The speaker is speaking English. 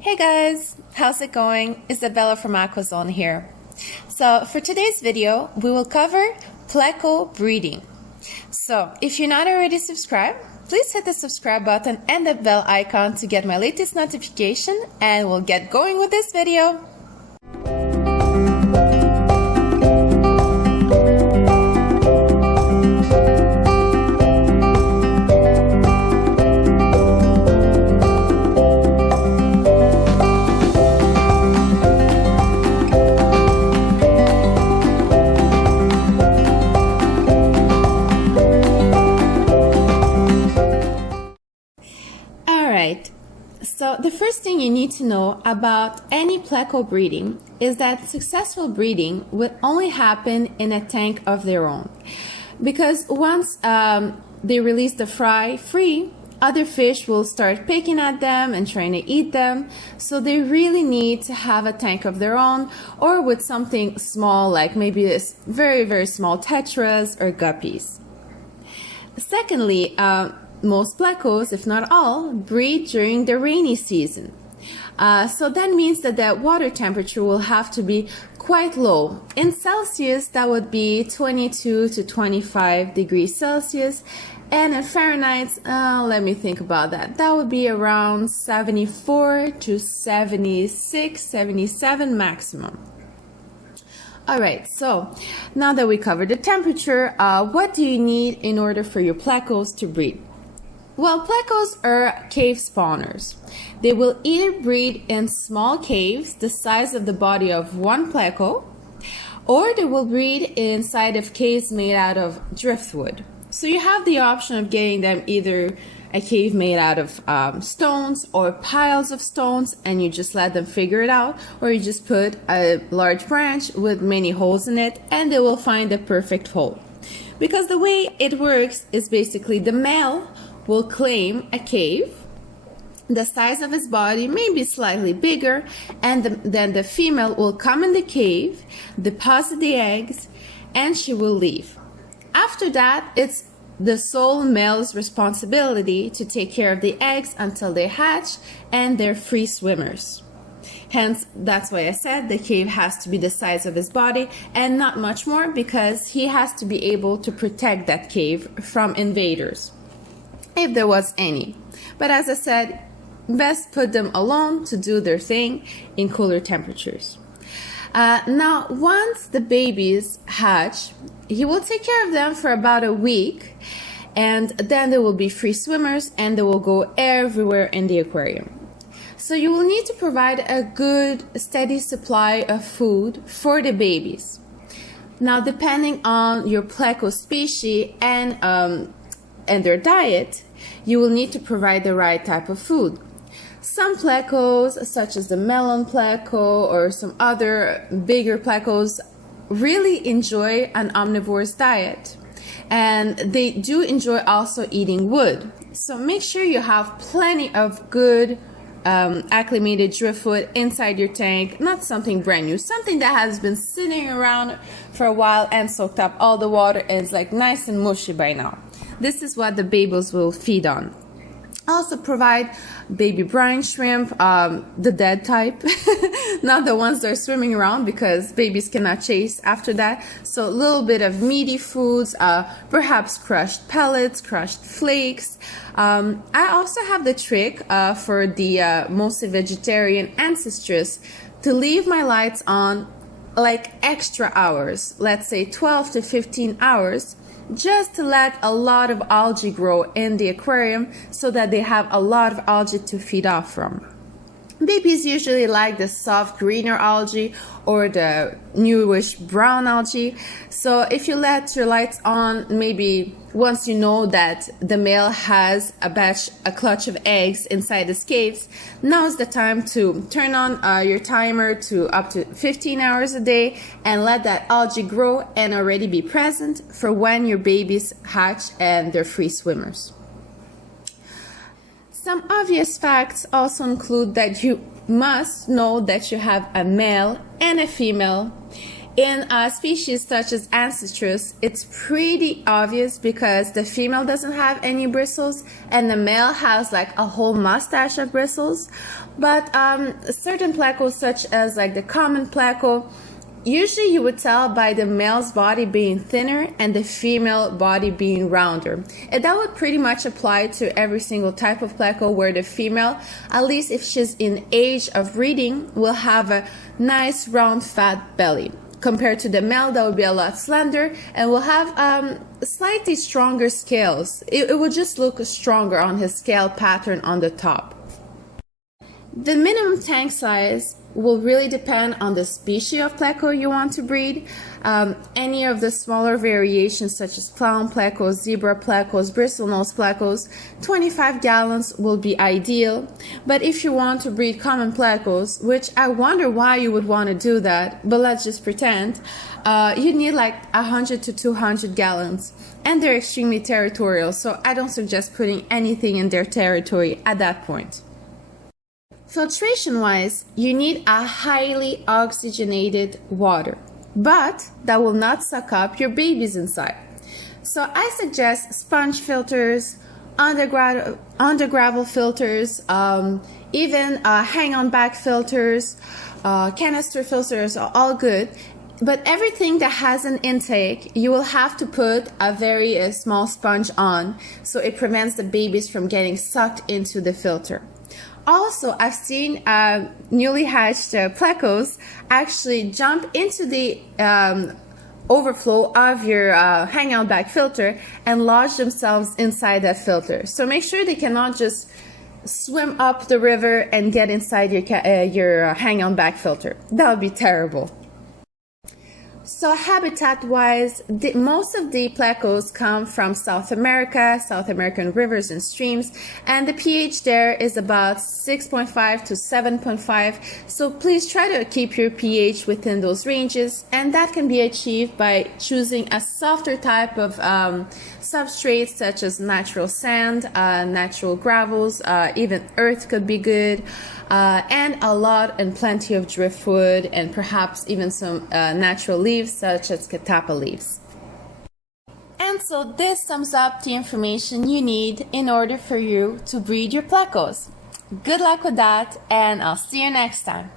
Hey guys, how's it going? Isabella from AquaZone here. So for today's video, we will cover pleco breeding. So if you're not already subscribed, please hit the subscribe button and the bell icon to get my latest notification, and we'll get going with this video. So the first thing you need to know about any pleco breeding is that successful breeding will only happen in a tank of their own. Because once they release the fry free, other fish will start picking at them and trying to eat them. So they really need to have a tank of their own, or with something small like maybe this very small tetras or guppies. Secondly, most plecos, if not all, breed during the rainy season. So that means that the water temperature will have to be quite low. In Celsius, that would be 22 to 25 degrees Celsius. And in Fahrenheit, let me think about that. That would be around 74 to 76, 77 maximum. Alright, so now that we covered the temperature, what do you need in order for your plecos to breed? Well, plecos are cave spawners. They will either breed in small caves the size of the body of one pleco, or they will breed inside of caves made out of driftwood. So you have the option of getting them either a cave made out of stones or piles of stones, and you just let them figure it out, or you just put a large branch with many holes in it and they will find the perfect hole. Because the way it works is basically the male will claim a cave, the size of his body may be slightly bigger, and then the female will come in the cave, deposit the eggs, and she will leave. After that, it's the sole male's responsibility to take care of the eggs until they hatch and they're free swimmers. Hence, that's why I said the cave has to be the size of his body and not much more, because he has to be able to protect that cave from invaders, if there was any. But as I said, best put them alone to do their thing in cooler temperatures. Now, once the babies hatch, he will take care of them for about a week, and then they will be free swimmers and they will go everywhere in the aquarium. So you will need to provide a good, steady supply of food for the babies. Now, depending on your pleco species and their diet, you will need to provide the right type of food. Some plecos, such as the melon pleco or some other bigger plecos, really enjoy an omnivorous diet, and they do enjoy also eating wood. So make sure you have plenty of good acclimated driftwood inside your tank, not something brand new, something that has been sitting around for a while and soaked up all the water and is like nice and mushy by now. This is what the babies will feed on. Also provide baby brine shrimp, the dead type, not the ones that are swimming around, because babies cannot chase after that. So a little bit of meaty foods, perhaps crushed pellets, crushed flakes. I also have the trick for the mostly vegetarian ancistrus to leave my lights on like extra hours, let's say 12 to 15 hours, just to let a lot of algae grow in the aquarium so that they have a lot of algae to feed off from. Babies usually like the soft greener algae or the newish brown algae. So if you let your lights on, maybe once you know that the male has a clutch of eggs inside his caves, now is the time to turn on your timer to up to 15 hours a day and let that algae grow and already be present for when your babies hatch and they're free swimmers. Some obvious facts also include that you must know that you have a male and a female In species such as ancistrus, it's pretty obvious because the female doesn't have any bristles and the male has like a whole mustache of bristles. But certain plecos, such as like the common pleco, usually you would tell by the male's body being thinner and the female body being rounder. And that would pretty much apply to every single type of pleco, where the female, at least if she's in age of breeding, will have a nice round fat belly. Compared to the male, that would be a lot slender and will have slightly stronger scales. It will just look stronger on his scale pattern on the top. The minimum tank size will really depend on the species of pleco you want to breed. Any of the smaller variations such as clown plecos, zebra plecos, bristlenose plecos, 25 gallons will be ideal. But if you want to breed common plecos, which I wonder why you would want to do that, but let's just pretend, you need like 100 to 200 gallons. And they're extremely territorial, so I don't suggest putting anything in their territory at that point. Filtration wise, you need a highly oxygenated water, but that will not suck up your babies inside. So I suggest sponge filters, under-gravel filters, even hang-on back filters, canister filters are all good. But everything that has an intake, you will have to put a very small sponge on, so it prevents the babies from getting sucked into the filter. Also, I've seen newly hatched plecos actually jump into the overflow of your hang-on back filter and lodge themselves inside that filter. So make sure they cannot just swim up the river and get inside your hang-on back filter. That would be terrible. So habitat-wise, most of the plecos come from South America, South American rivers and streams, and the pH there is about 6.5 to 7.5. So please try to keep your pH within those ranges, and that can be achieved by choosing a softer type of substrates such as natural sand, natural gravels, even earth could be good, and a lot and plenty of driftwood and perhaps even some natural leaves such as catappa leaves. And so this sums up the information you need in order for you to breed your plecos. Good luck with that, and I'll see you next time.